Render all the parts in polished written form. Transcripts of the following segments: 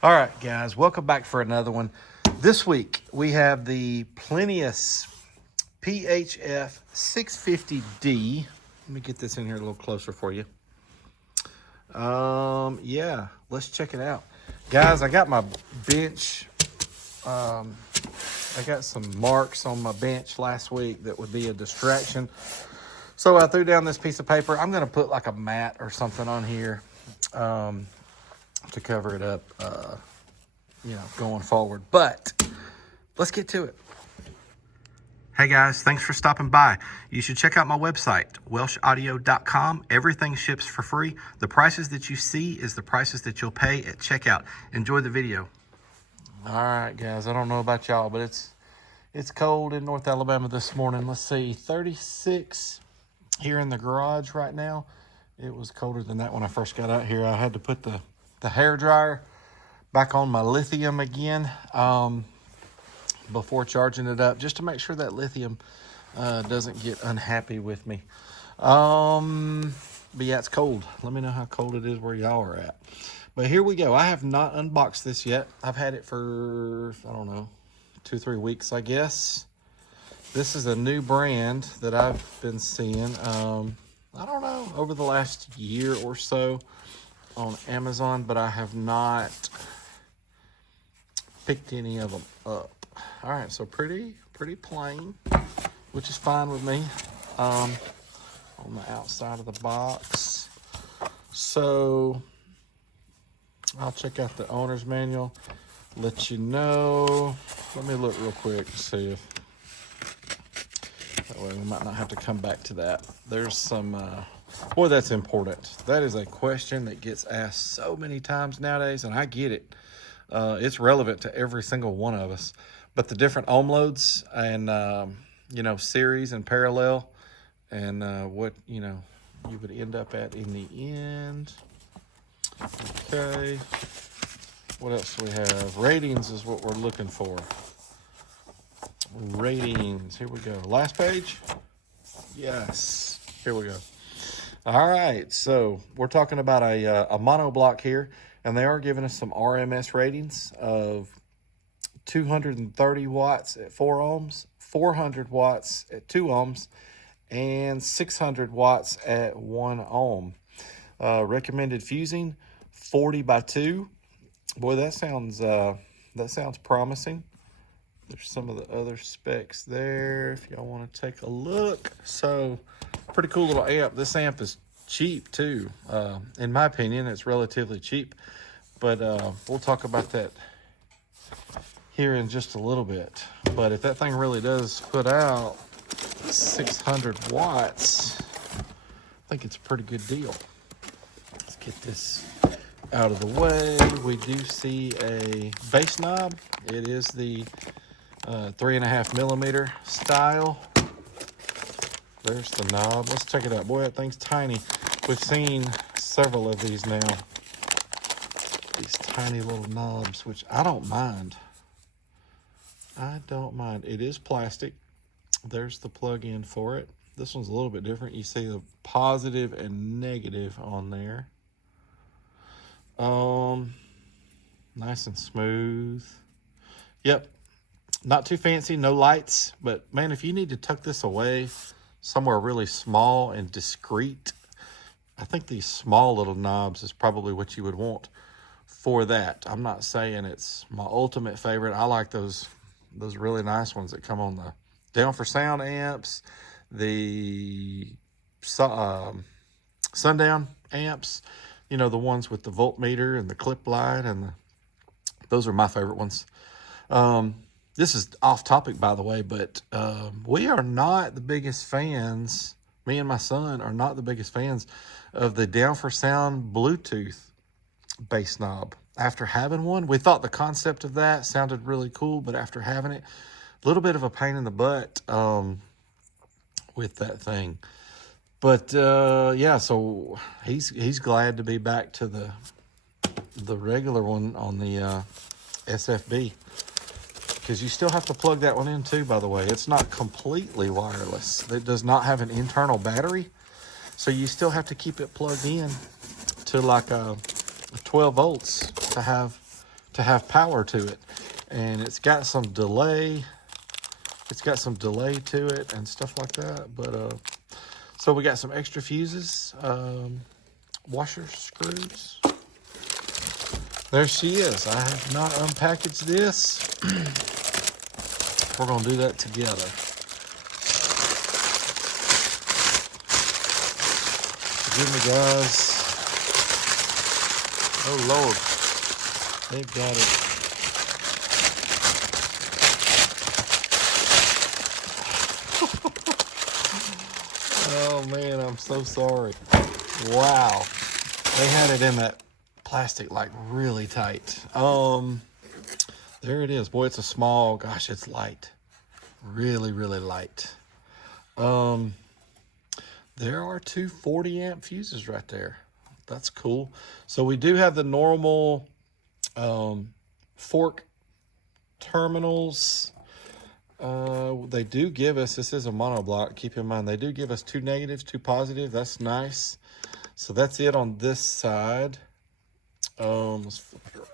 All right, guys, welcome back for another one. This week we have the Plinius PHF650D. Let me get this in here a little closer for you. Yeah, let's check it out. Guys, I got my bench. I got some marks on my bench last week that would be a distraction. So I threw down this piece of paper. I'm going to put like a mat or something on here to cover it up, going forward. But let's get to it. Hey guys, thanks for stopping by. You should check out my website, welshaudio.com. Everything ships for free. The prices that you see is the prices that you'll pay at checkout. Enjoy the video. All right, guys, I don't know about y'all, but it's cold in North Alabama this morning. Let's see, 36 here in the garage right now. It was colder than that when I first got out here. I had to put the hair dryer back on my lithium again before charging it up, just to make sure that lithium doesn't get unhappy with me. But yeah, it's cold. Let me know how cold it is where y'all are at. But here we go. I have not unboxed this yet. I've had it for, I don't know, 2-3 weeks, I guess. This is a new brand that I've been seeing, I don't know, over the last year or so on Amazon, but I have not picked any of them up. All right, so pretty plain, which is fine with me. On the outside of the box. So I'll check out the owner's manual, let you know. Let me look real quick to see if, that way we might not have to come back to that. There's some, boy, that's important. That is a question that gets asked so many times nowadays, and I get it. It's relevant to every single one of us. But the different ohm loads and, series and parallel and what, you would end up at in the end. Okay. What else do we have? Ratings is what we're looking for. Ratings. Here we go. Last page? Yes. Here we go. All right. So we're talking about a mono block here, and they are giving us some RMS ratings of 230 watts at 4 ohms, 400 watts at 2 ohms, and 600 watts at 1 ohm. Recommended fusing 40 by 2. Boy, that sounds promising. There's some of the other specs there if y'all want to take a look. So pretty cool little amp. This amp is cheap too. In my opinion, it's relatively cheap, but we'll talk about that here in just a little bit. But if that thing really does put out 600 watts, I think it's a pretty good deal. Let's get this out of the way. We do see a bass knob. It is the 3.5 millimeter style. There's the knob. Let's check it out. Boy, that thing's tiny. We've seen several of these now. These tiny little knobs, which I don't mind. It is plastic. There's the plug-in for it. This one's a little bit different. You see the positive and negative on there. Nice and smooth. Yep. Not too fancy, no lights, but man, if you need to tuck this away somewhere really small and discreet, I think these small little knobs is probably what you would want for that. I'm not saying it's my ultimate favorite. I like those really nice ones that come on the down for sound amps, the sundown amps, the ones with the voltmeter and the clip light, and those are my favorite ones. This is off topic, by the way, but we are not the biggest fans. Me and my son are not the biggest fans of the down for sound Bluetooth bass knob. After having one, we thought the concept of that sounded really cool, but after having it, a little bit of a pain in the butt with that thing. But yeah, so he's glad to be back to the regular one on the SFB, because you still have to plug that one in too, by the way. It's not completely wireless. It does not have an internal battery, so you still have to keep it plugged in to like a 12 volts to have to have power to it. And it's got some delay. It's got some delay to it and stuff like that. But so we got some extra fuses, washer screws. There she is. I have not unpackaged this. We're gonna do that together. Forgive me, guys. Oh Lord, they've got it. Oh man, I'm so sorry. Wow, they had it in that plastic like really tight. There it is. Boy, it's a small. Gosh, it's light. Really, really light. There are two 40 amp fuses right there. That's cool. So we do have the normal fork terminals. They do give us, this is a monoblock, keep in mind, they do give us 2 negatives, 2 positive. That's nice. So that's it on this side. Let's flip it around.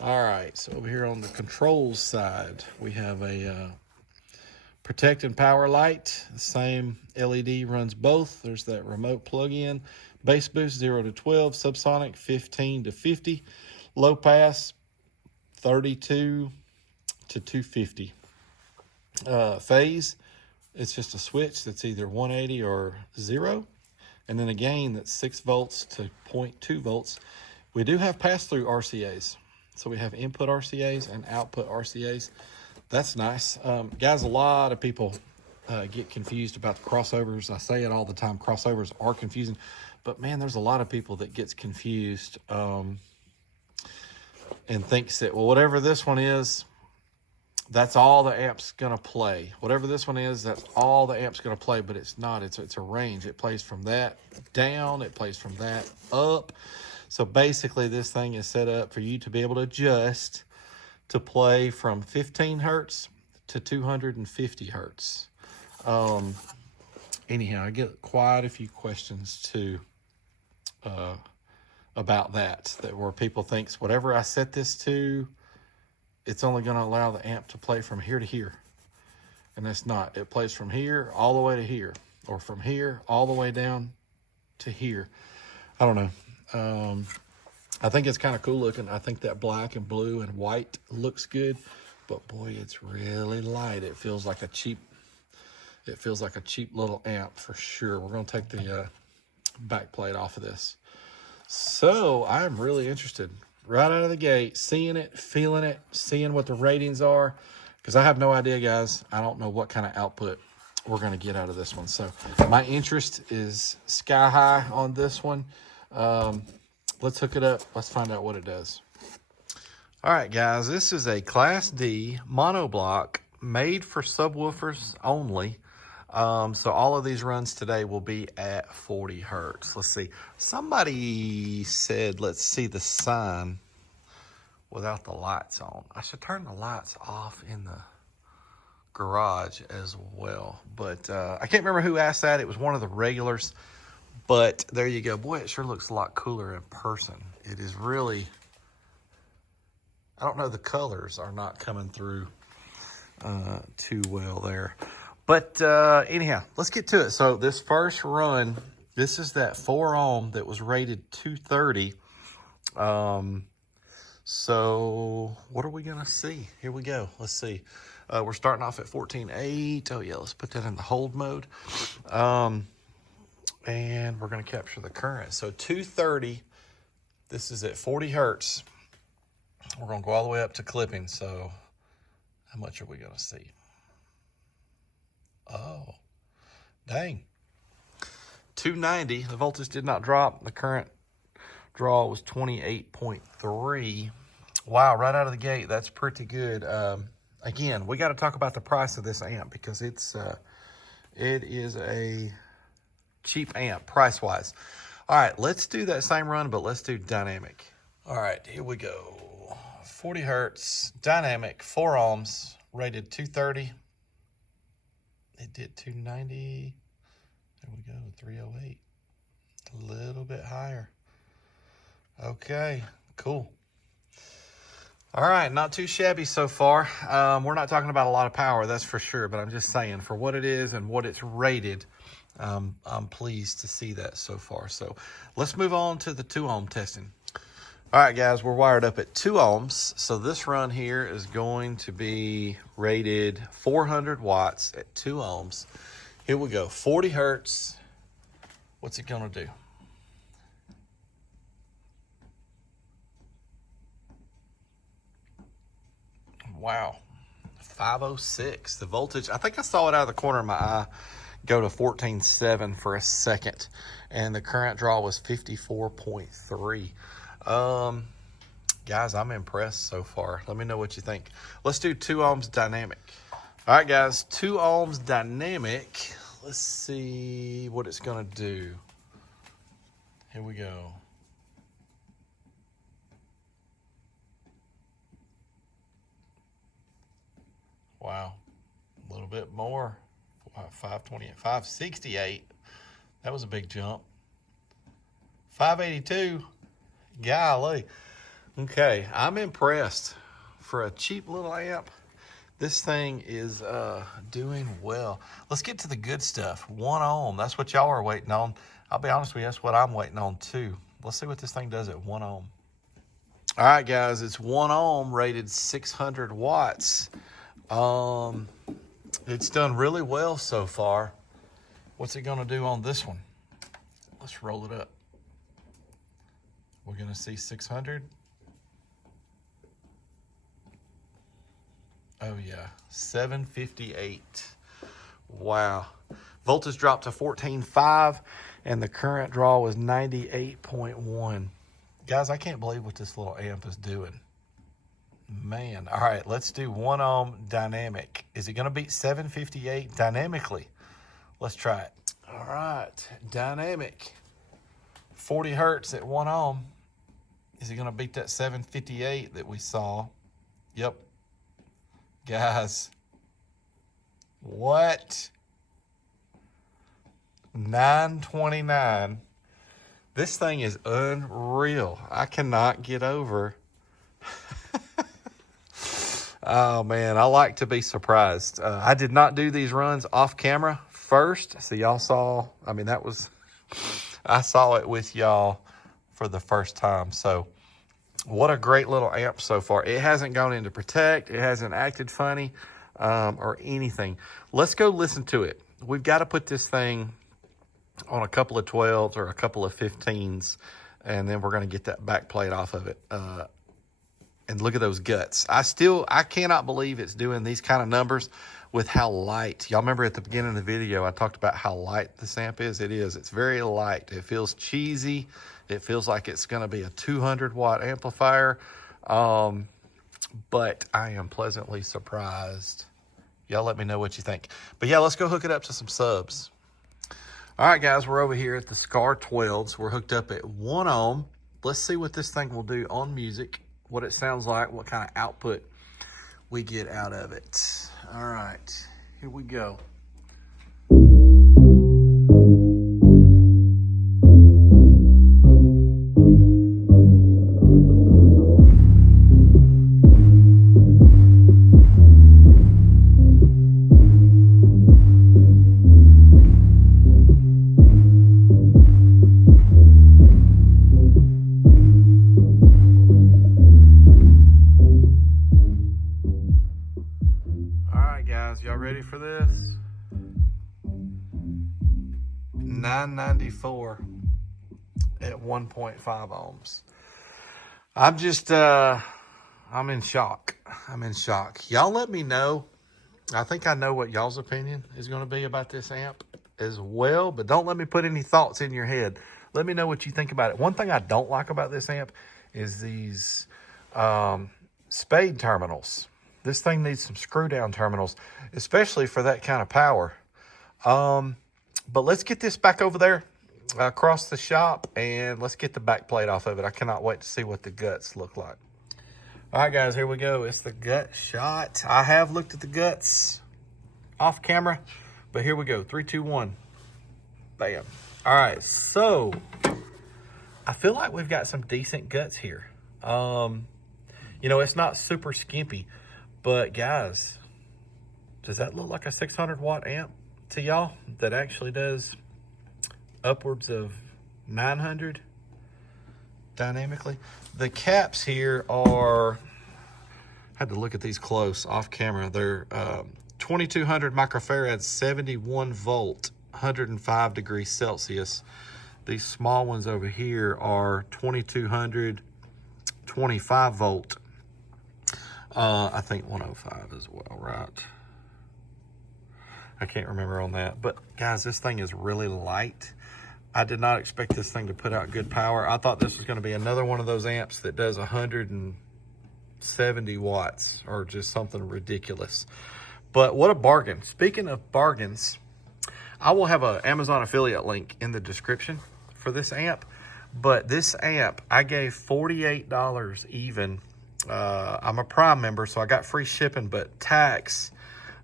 All right, so over here on the controls side, we have a protect and power light. The same LED runs both. There's that remote plug-in. Bass boost 0 to 12, subsonic 15 to 50, low pass 32 to 250. Phase, it's just a switch that's either 180 or 0. And then a gain that's 6 volts to 0.2 volts. We do have pass-through RCAs. So we have input RCAs and output RCAs. That's nice. Guys, a lot of people get confused about the crossovers. I say it all the time, crossovers are confusing. But man, there's a lot of people that gets confused and thinks that, well, whatever this one is, that's all the amp's gonna play. Whatever this one is, that's all the amp's gonna play, but it's not. It's a range. It plays from that down, it plays from that up. So basically this thing is set up for you to be able to adjust to play from 15 hertz to 250 hertz. Anyhow, I get quite a few questions too about that where people thinks whatever I set this to, it's only going to allow the amp to play from here to here. And that's not. It plays from here all the way to here, or from here all the way down to here. I don't know. I think it's kind of cool looking. I think that black and blue and white looks good, but boy, it's really light. It feels like a cheap little amp for sure. We're going to take the back plate off of this. So I'm really interested right out of the gate, seeing it, feeling it, seeing what the ratings are, because I have no idea, guys. I don't know what kind of output we're going to get out of this one. So my interest is sky high on this one. Let's hook it up. Let's find out what it does. All right, guys, this is a Class D monoblock made for subwoofers only. So all of these runs today will be at 40 hertz. Let's see. Somebody said, let's see the sign without the lights on. I should turn the lights off in the garage as well. But I can't remember who asked that. It was one of the regulars. But there you go. Boy, it sure looks a lot cooler in person. It is really, I don't know, the colors are not coming through too well there. But anyhow, let's get to it. So this first run, this is that 4 ohm that was rated 230. So what are we going to see? Here we go. Let's see. We're starting off at 14.8. Oh, yeah, let's put that in the hold mode. And we're going to capture the current. So 230, this is at 40 hertz. We're going to go all the way up to clipping. So how much are we going to see? Oh, dang. 290, the voltage did not drop. The current draw was 28.3. Wow, right out of the gate, that's pretty good. Again, we got to talk about the price of this amp because it is a cheap amp price-wise. All right, let's do that same run, but let's do dynamic. All right, here we go. 40 hertz, dynamic, 4 ohms, rated 230. It did 290. There we go, 308. A little bit higher. Okay, cool. All right, not too shabby so far. We're not talking about a lot of power, that's for sure, but I'm just saying for what it is and what it's rated, I'm pleased to see that so far. So let's move on to the 2 ohm testing. All right, guys, we're wired up at 2 ohms. So this run here is going to be rated 400 watts at 2 ohms. Here we go, 40 hertz. What's it gonna do? Wow, 506. The voltage, I think I saw it out of the corner of my eye go to 14.7 for a second, and the current draw was 54.3. Guys, I'm impressed so far. Let me know what you think. Let's do 2 ohms dynamic. All right, guys, 2 ohms dynamic. Let's see what it's gonna do. Here we go. Wow, a little bit more. 528, 568. That was a big jump. 582. Golly. Okay, I'm impressed. For a cheap little amp, this thing is doing well. Let's get to the good stuff. 1 ohm. That's what y'all are waiting on. I'll be honest with you, that's what I'm waiting on too. Let's see what this thing does at 1 ohm. All right, guys, it's 1 ohm rated 600 watts. It's done really well so far. What's it gonna do on this one? Let's roll it up. We're gonna see 600. Oh yeah, 758. Wow. Voltage dropped to 14.5 and the current draw was 98.1. Guys, I can't believe what this little amp is doing. Man, all right, let's do 1 ohm dynamic. Is it gonna beat 758 dynamically? Let's try it. All right, dynamic. 40 hertz at 1 ohm. Is it gonna beat that 758 that we saw? Yep. Guys, what? 929. This thing is unreal. I cannot get over. Oh man, I like to be surprised. I did not do these runs off camera first. So y'all saw, I mean, I saw it with y'all for the first time. So what a great little amp so far. It hasn't gone into protect. It hasn't acted funny or anything. Let's go listen to it. We've got to put this thing on a couple of 12s or a couple of 15s, and then we're going to get that back plate off of it. And look at those guts. I cannot believe it's doing these kind of numbers with how light. Y'all remember at the beginning of the video, I talked about how light this amp is? It is. It's very light. It feels cheesy. It feels like it's going to be a 200 watt amplifier. But I am pleasantly surprised. Y'all let me know what you think. But yeah, let's go hook it up to some subs. All right, guys, we're over here at the Scar 12s. We're hooked up at 1 ohm. Let's see what this thing will do on music, what it sounds like, what kind of output we get out of it. All right, here we go. Y'all ready for this? 994 at 1.5 ohms. I'm just, I'm in shock. I'm in shock. Y'all let me know. I think I know what y'all's opinion is going to be about this amp as well, but don't let me put any thoughts in your head. Let me know what you think about it. One thing I don't like about this amp is these spade terminals. This thing needs some screw down terminals, especially for that kind of power. But let's get this back over there across the shop and let's get the back plate off of it. I cannot wait to see what the guts look like. All right, guys, here we go. It's the gut shot. I have looked at the guts off camera, but here we go. 3, 2, 1. Bam. All right, so I feel like we've got some decent guts here. You know, it's not super skimpy, but guys, does that look like a 600 watt amp to y'all that actually does upwards of 900 dynamically? The caps here are, had to look at these close off camera. They're 2200 microfarads, 71 volt, 105 degrees Celsius. These small ones over here are 2200, 25 volt. I think 105 as well, right? I can't remember on that. But guys, this thing is really light. I did not expect this thing to put out good power. I thought this was going to be another one of those amps that does 170 watts or just something ridiculous. But what a bargain. Speaking of bargains, I will have an Amazon affiliate link in the description for this amp. But this amp, I gave $48 even. I'm a Prime member, so I got free shipping, but tax,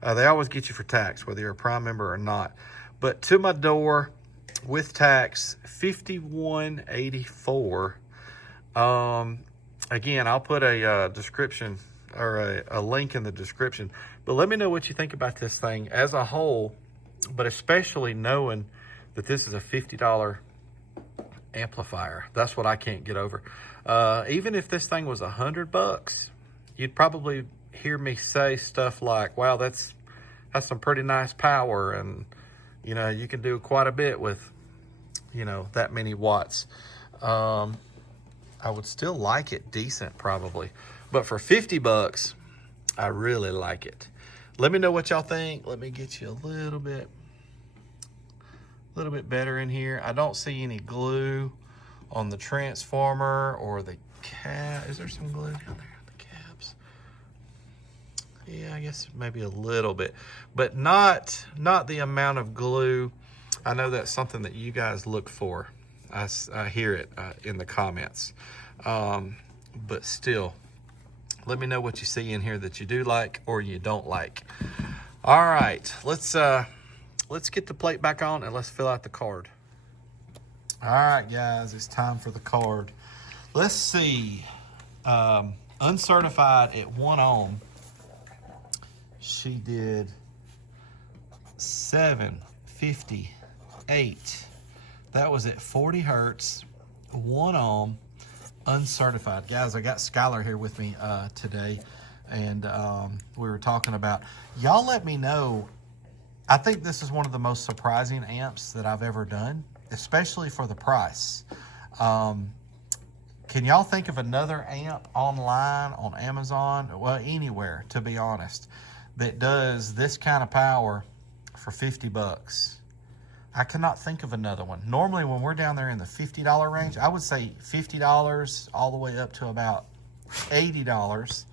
they always get you for tax, whether you're a Prime member or not. But to my door, with tax, $51.84. Again, I'll put a description or a link in the description. But let me know what you think about this thing as a whole, but especially knowing that this is a $50 amplifier. That's what I can't get over. Even if this thing was $100, you'd probably hear me say stuff like, wow, that's some pretty nice power, and you know, you can do quite a bit with, you know, that many watts. I would still like it decent probably, but for $50, I really like it. Let me know what y'all think. Let me get you a little bit better in here. I don't see any glue on the transformer or the cap. Is there some glue down there on the caps? Yeah, I guess maybe a little bit, but not the amount of glue. I know that's something that you guys look for. I hear it in the comments. But still, let me know what you see in here that you do like or you don't like. All right, let's get the plate back on and let's fill out the card. All right, guys, it's time for the card. Let's see. Uncertified at 1 ohm, she did 758. That was at 40 hertz, 1 ohm, uncertified. Guys, I got Skylar here with me today, and we were talking about, y'all let me know. I think this is one of the most surprising amps that I've ever done, especially for the price. Can y'all think of another amp online, on Amazon, well, anywhere, to be honest, that does this kind of power for $50? I cannot think of another one. Normally, when we're down there in the $50 range, I would say $50 all the way up to about $80.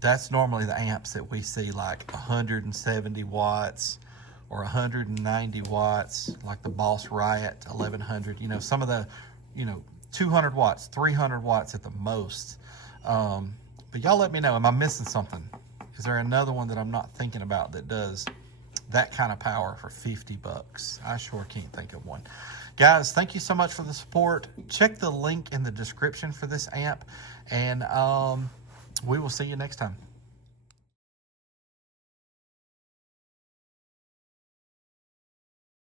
That's normally the amps that we see, like 170 watts or 190 watts, like the Boss Riot 1100. You know, some of the, 200 watts, 300 watts at the most. But y'all let me know, am I missing something? Is there another one that I'm not thinking about that does that kind of power for $50? I sure can't think of one. Guys, thank you so much for the support. Check the link in the description for this amp, and we will see you next time.